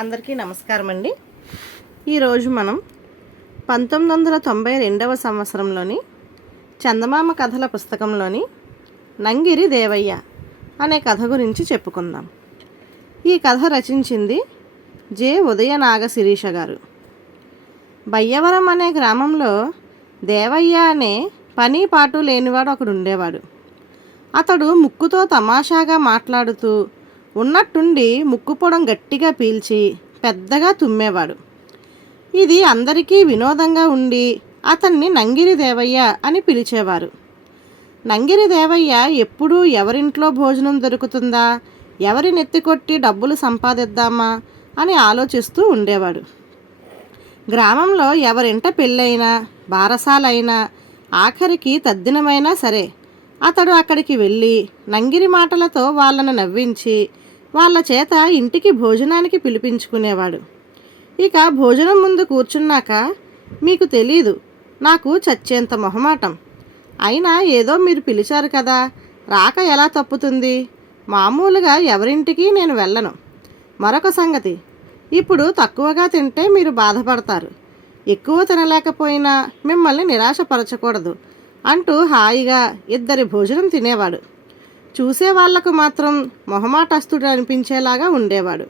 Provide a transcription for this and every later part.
అందరికీ నమస్కారం అండి. ఈరోజు మనం 1992వ సంవత్సరంలోని చందమామ కథల పుస్తకంలోని నంగిరి దేవయ్య అనే కథ గురించి చెప్పుకుందాం. ఈ కథ రచించింది జె. ఉదయనాగ శిరీష గారు. బయ్యవరం అనే గ్రామంలో దేవయ్య అనే పని పాటు లేనివాడు ఒకడు ఉండేవాడు. అతడు ముక్కుతో తమాషాగా మాట్లాడుతూ ఉన్నట్టుండి ముక్కు పొడం గట్టిగా పీల్చి పెద్దగా తుమ్మేవాడు. ఇది అందరికీ వినోదంగా ఉండి అతన్ని నంగిరి దేవయ్య అని పిలిచేవారు. నంగిరి దేవయ్య ఎప్పుడూ ఎవరింట్లో భోజనం దొరుకుతుందా, ఎవరి నెత్తికొట్టి డబ్బులు సంపాదిద్దామా అని ఆలోచిస్తూ ఉండేవాడు. గ్రామంలో ఎవరింట పెళ్ళైనా బారసాలైనా ఆఖరికి తద్దినమైనా సరే అతడు అక్కడికి వెళ్ళి నంగిరి మాటలతో వాళ్ళను నవ్వించి వాళ్ళ చేత ఇంటికి భోజనానికి పిలిపించుకునేవాడు. ఇక భోజనం ముందు కూర్చున్నాక, మీకు తెలీదు, నాకు చచ్చేంత మొహమాటం, అయినా ఏదో మీరు పిలిచారు కదా, రాక ఎలా తప్పుతుంది, మామూలుగా ఎవరింటికి నేను వెళ్ళను. మరొక సంగతి, ఇప్పుడు తక్కువగా తింటే మీరు బాధపడతారు, ఎక్కువ తినలేకపోయినా మిమ్మల్ని నిరాశపరచకూడదు అంటూ హాయిగా ఇద్దరి భోజనం తినేవాడు. చూసేవాళ్లకు మాత్రం మొహమాటస్తుడు అనిపించేలాగా ఉండేవాడు.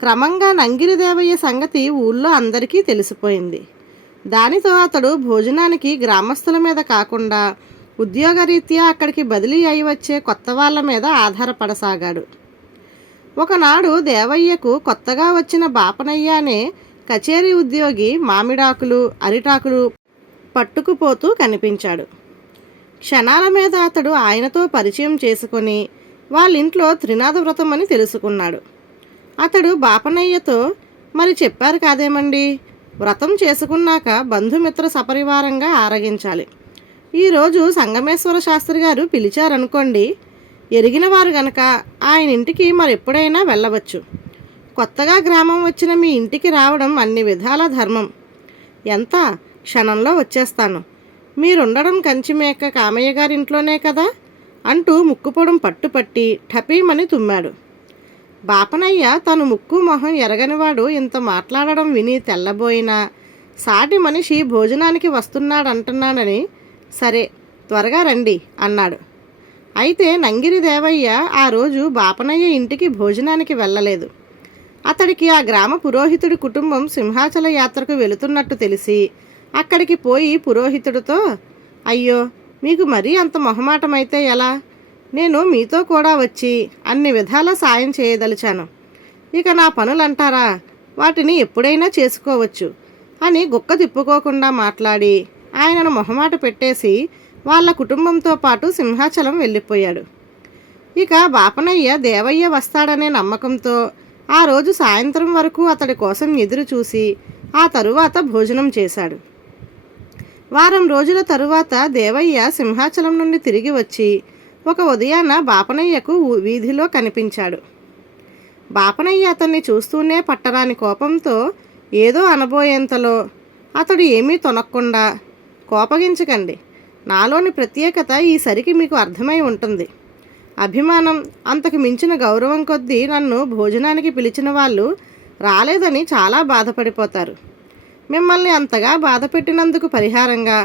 క్రమంగా నంగిరి దేవయ్య సంగతి ఊళ్ళో అందరికీ తెలిసిపోయింది. దానితో అతడు భోజనానికి గ్రామస్తుల మీద కాకుండా ఉద్యోగరీత్యా అక్కడికి బదిలీ అయి వచ్చే కొత్త వాళ్ళ మీద ఆధారపడసాగాడు. ఒకనాడు దేవయ్యకు కొత్తగా వచ్చిన బాపనయ్య అనే కచేరీ ఉద్యోగి మామిడాకులు అరిటాకులు పట్టుకుపోతూ కనిపించాడు. క్షణాల మీద అతడు ఆయనతో పరిచయం చేసుకొని వాళ్ళింట్లో త్రినాథ వ్రతం అని తెలుసుకున్నాడు. అతడు బాపనయ్యతో, మరి చెప్పారు కాదేమండి, వ్రతం చేసుకున్నాక బంధుమిత్ర సపరివారంగా ఆరగించాలి. ఈరోజు సంగమేశ్వర శాస్త్రి గారు పిలిచారనుకోండి, ఎరిగిన వారు గనక ఆయన ఇంటికి మరెప్పుడైనా వెళ్ళవచ్చు. కొత్తగా గ్రామం వచ్చిన మీ ఇంటికి రావడం అన్ని విధాల ధర్మం. ఎంత క్షణంలో వచ్చేస్తాను, మీరుండడం కంచిమేక కామయ్య గారింట్లోనే కదా అంటూ ముక్కుపొడం పట్టుపట్టి ఠపీమని తుమ్మాడు. బాపనయ్య తను ముక్కు మొహం ఎరగనివాడు ఇంత మాట్లాడడం విని తెల్లబోయినా, సాటి మనిషి భోజనానికి వస్తున్నాడంటున్నాడని, సరే త్వరగా రండి అన్నాడు. అయితే నంగిరి దేవయ్య ఆ రోజు బాపనయ్య ఇంటికి భోజనానికి వెళ్ళలేదు. అతడికి ఆ గ్రామ పురోహితుడి కుటుంబం సింహాచల యాత్రకు వెళుతున్నట్టు తెలిసి అక్కడికి పోయి పురోహితుడితో, అయ్యో మీకు మరీ అంత మొహమాటమైతే ఎలా, నేను మీతో కూడా వచ్చి అన్ని విధాల సాయం చేయదలిచాను, ఇక నా పనులంటారా, వాటిని ఎప్పుడైనా చేసుకోవచ్చు అని గుక్క తిప్పుకోకుండా మాట్లాడి ఆయనను మొహమాట పెట్టేసి వాళ్ళ కుటుంబంతో పాటు సింహాచలం వెళ్ళిపోయాడు. ఇక బాపనయ్య దేవయ్య వస్తాడనే నమ్మకంతో ఆ రోజు సాయంత్రం వరకు అతడి కోసం ఎదురు చూసి ఆ తరువాత భోజనం చేశాడు. వారం రోజుల తరువాత దేవయ్య సింహాచలం నుండి తిరిగి వచ్చి ఒక ఉదయాన బాపనయ్యకు వీధిలో కనిపించాడు. బాపనయ్య అతన్ని చూస్తూనే పట్టరాని కోపంతో ఏదో అనబోయేంతలో అతడు ఏమీ తొనక్కుండా, కోపగించకండి, నాలోని ప్రత్యేకత ఈసరికి మీకు అర్థమై ఉంటుంది. అభిమానం, అంతకు మించిన గౌరవం కొద్దీ నన్ను భోజనానికి పిలిచిన వాళ్ళు రాలేదని చాలా బాధపడిపోతారు. మిమ్మల్ని అంతగా బాధపెట్టినందుకు పరిహారంగా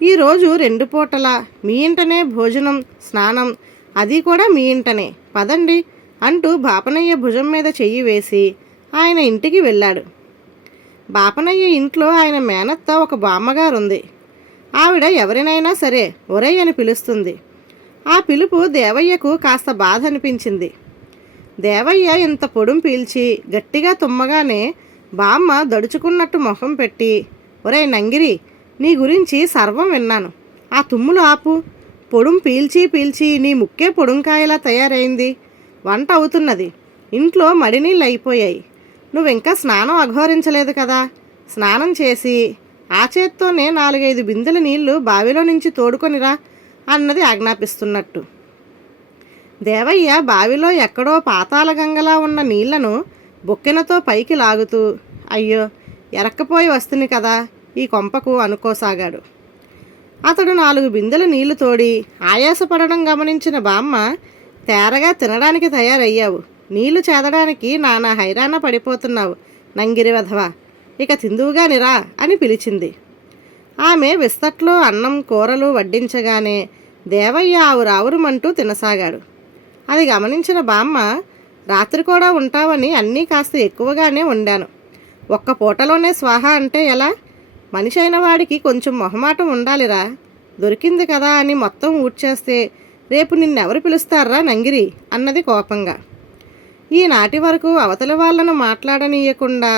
ఈరోజు 2 పూటల మీ ఇంటనే భోజనం స్నానం, అది కూడా మీ ఇంటనే, పదండి అంటూ బాపనయ్య భుజం మీద చెయ్యి వేసి ఆయన ఇంటికి వెళ్ళాడు. బాపనయ్య ఇంట్లో ఆయన మేనత్త ఒక బామ్మగారుంది. ఆవిడ ఎవరినైనా సరే ఒరేయ్ అని పిలుస్తుంది. ఆ పిలుపు దేవయ్యకు కాస్త బాధ అనిపించింది. దేవయ్య ఇంత పొడుం పీల్చి గట్టిగా తుమ్మగానే బామ్మ దడుచుకున్నట్టు మొహం పెట్టి, ఒరేయ్ నంగిరి, నీ గురించి సర్వం విన్నాను, ఆ తుమ్ములు ఆపు, పొడుం పీల్చి పీల్చి నీ ముక్కే పొడుంకాయలా తయారైంది, వంట అవుతున్నది, ఇంట్లో మడినీళ్ళు అయిపోయాయి, నువ్వింకా స్నానం అఘోరించలేదు కదా, స్నానం చేసి ఆ చేత్తోనే 4-5 బిందెల నీళ్లు బావిలో నుంచి తోడుకొనిరా అన్నది ఆజ్ఞాపిస్తున్నట్టు. దేవయ్య బావిలో ఎక్కడో పాతాళ గంగలా ఉన్న నీళ్లను బొక్కెనతో పైకి లాగుతూ, అయ్యో ఎరక్కపోయి వస్తుంది కదా ఈ కొంపకు అనుకోసాగాడు. అతడు 4 బిందెల నీళ్లు తోడి ఆయాసపడడం గమనించిన బామ్మ, తేరగా తినడానికి తయారయ్యావు, నీళ్లు చేదడానికి నానా హైరాణ పడిపోతున్నావు నంగిరి వెధవా, ఇక తిందువుగానిరా అని పిలిచింది. ఆమె విస్తట్లో అన్నం కూరలు వడ్డించగానే దేవయ్య ఆవురావురుమంటూ తినసాగాడు. అది గమనించిన బామ్మ, రాత్రి కూడా ఉంటావని అన్నీ కాస్త ఎక్కువగానే వండాను, ఒక్క పూటలోనే స్వాహా అంటే ఎలా? మనిషి అయిన వాడికి కొంచెం మొహమాటం ఉండాలిరా, దొరికింది కదా అని మొత్తం ఊడ్చేస్తే రేపు నిన్నెవరు పిలుస్తారా నంగిరి అన్నది కోపంగా. ఈనాటి వరకు అవతల వాళ్లను మాట్లాడనీయకుండా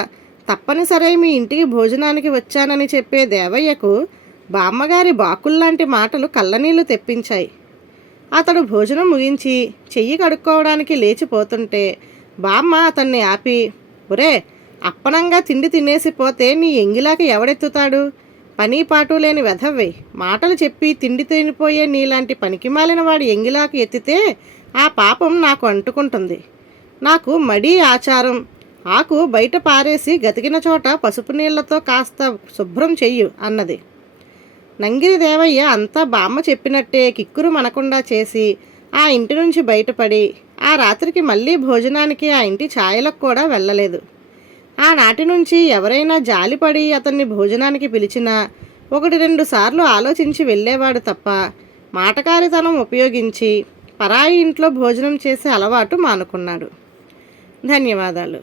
తప్పనిసరి మీ ఇంటికి భోజనానికి వచ్చానని చెప్పే దేవయ్యకు బామ్మగారి బాకుల్లాంటి మాటలు కళ్ళనీళ్లు తెప్పించాయి. అతడు భోజనం ముగించి చెయ్యి కడుక్కోవడానికి లేచిపోతుంటే బామ్మ అతన్ని ఆపి, ఒరే, అప్పనంగా తిండి తినేసిపోతే నీ ఎంగిలాకి ఎవడెత్తుతాడు? పని పాటు లేని వెధవ్వే, మాటలు చెప్పి తిండి తినిపోయే నీలాంటి పనికిమాలిన వాడి ఎంగిలాకి ఎత్తితే ఆ పాపం నాకు అంటుకుంటుంది. నాకు మడి ఆచారం, ఆకు బయట పారేసి గతికిన చోట పసుపు నీళ్లతో కాస్త శుభ్రం చెయ్యు అన్నది. నంగిరి దేవయ్య అంతా బామ్మ చెప్పినట్టే కిక్కురు మనకుండా చేసి ఆ ఇంటి నుంచి బయటపడి ఆ రాత్రికి మళ్ళీ భోజనానికి ఆ ఇంటి ఛాయలకు కూడా వెళ్ళలేదు. ఆనాటి నుంచి ఎవరైనా జాలిపడి అతన్ని భోజనానికి పిలిచినా 1-2 సార్లు ఆలోచించి వెళ్ళేవాడు తప్ప మాటకారితనం ఉపయోగించి పరాయి ఇంట్లో భోజనం చేసే అలవాటు మానుకున్నాడు. ధన్యవాదాలు.